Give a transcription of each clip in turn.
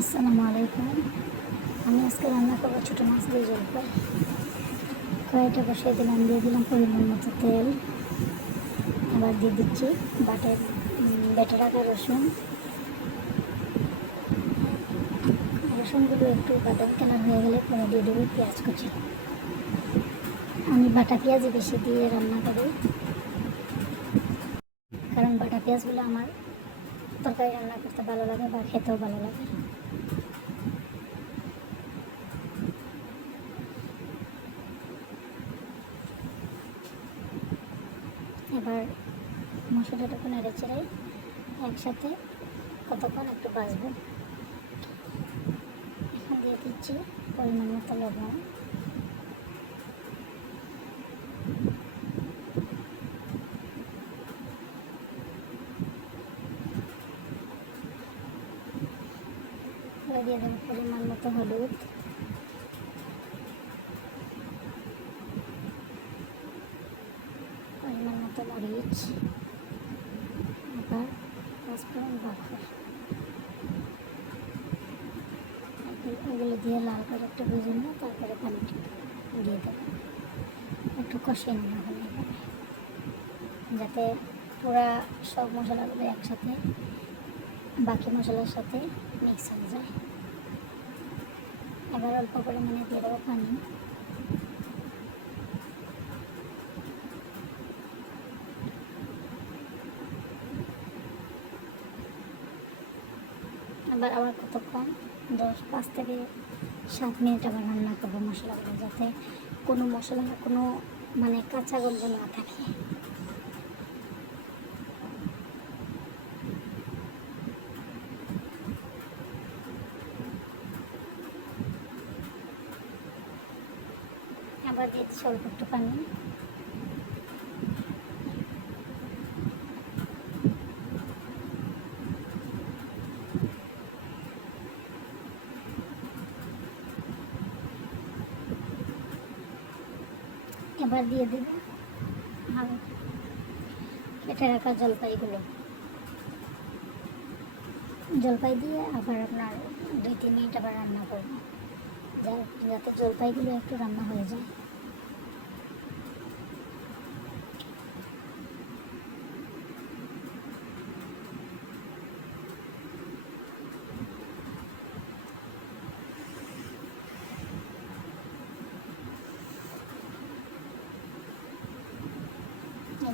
আসসালামু আলাইকুম। আমি আজকে রান্না করবো ছোটো মাছ দিয়ে জলপাই। কড়াইটা বসিয়ে দিলাম, দিয়ে দিলাম পরিমাণ মতো তেল। আবার দিয়ে দিচ্ছি বেটে রাখা রসুনগুলো একটু বাদামি কালার হয়ে গেলে পরে দিয়ে দেবো পেঁয়াজ কুচি। আমি বাটা পেঁয়াজই বেশি দিয়ে রান্না করি, কারণ বাটা পেঁয়াজগুলো আমার তরকারি রান্না করতে ভালো লাগে বা খেতেও ভালো লাগে। এবার মশলাটাকে নেড়ে চেড়ে একসাথে কতক্ষণ একটু ভাজবো। এখন দিয়ে দিচ্ছি পরিমাণ মতো লবণ, দিয়ে দেবো পরিমাণ মতো হলুদ, পরিমাণ মতো মরিচ, আবার পাঁচফোড়ন বাখর, এগুলো দিয়ে লাল করে একটু ভেজে নিয়ে তারপরে পানিটা দিয়ে দেবো। একটু কষিয়ে নেওয়া হলে এখানে যাতে পুরা সব মশলাগুলো একসাথে বাকি মশলার সাথে মিক্স হয়ে যায়। এবার অল্প পরিমাণে দিয়ে দেবো পানি। আবার কতক্ষণ 5 থেকে 7 মিনিট আবার রান্না করবো মশলাগুলো, যাতে কোনো মশলা কোনো কাঁচা গন্ধ না থাকে। আবার দিয়ে দিচ্ছি অল্প একটু পানি। এবার দিয়ে দেব কেটে রাখা জলপাই দিয়ে আবার আপনার 2-3 মিনিট আবার রান্না করবো, যাতে জলপাইগুলো একটু রান্না হয়ে যায়।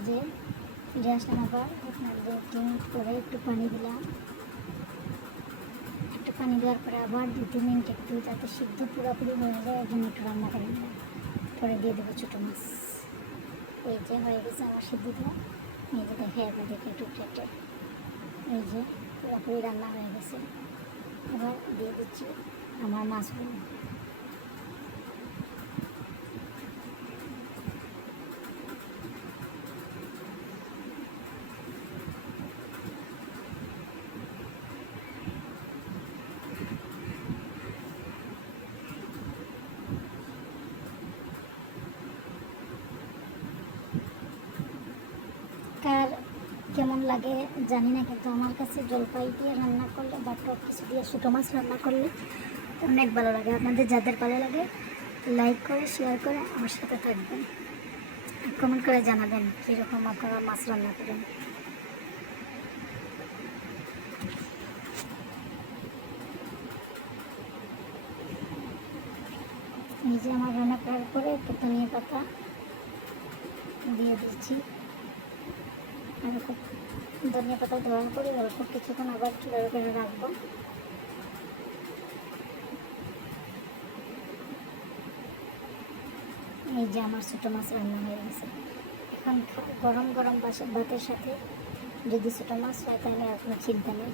যে ফিরে আসলাম, আবার আপনার 2-3 মিনিট পরে একটু পানি দিলাম। একটু পানি দেওয়ার পরে আবার 2-3 মিনিট একটু যাতে সিদ্ধ পুরোপুরি হয়ে যায় একদম একটু রান্না করে নিলাম। পরে দিয়ে দেবো ছোটো মাছ। এই যে হয়ে গেছে আমার সিদ্ধ দেওয়া। এই যে দেখে আপনাদেরকে একটু কেটে, এই যে পুরোপুরি রান্না হয়ে গেছে। এবার দিয়ে দিচ্ছি আমার মাছগুলো। কার কেমন লাগে জানি না, কিন্তু আমার কাছে জলপাই দিয়ে রান্না করলে বা টক কিছু দিয়ে ছোটো মাছ রান্না করলে অনেক ভালো লাগে। আপনাদের যাদের ভালো লাগে লাইক করে শেয়ার করে আমার সাথে থাকবেন, কমেন্ট করে জানাবেন কীরকম আপনারা মাছ রান্না করেন। এই যে আমার রান্না করার পরে একটু ধনিয়া পাতা দিয়ে দিচ্ছি, আর ধনিয়া পাতা দেওয়ার পরে অল্প কিছুক্ষণ আবার চুলার উপরে রাখবো। এই যে আমার ছোটো মাছ রান্না হয়ে গেছে। এখন গরম গরম ভাতের সাথে যদি ছোটো মাছ হয় তাহলে আর কোনো চিন্তা নেই।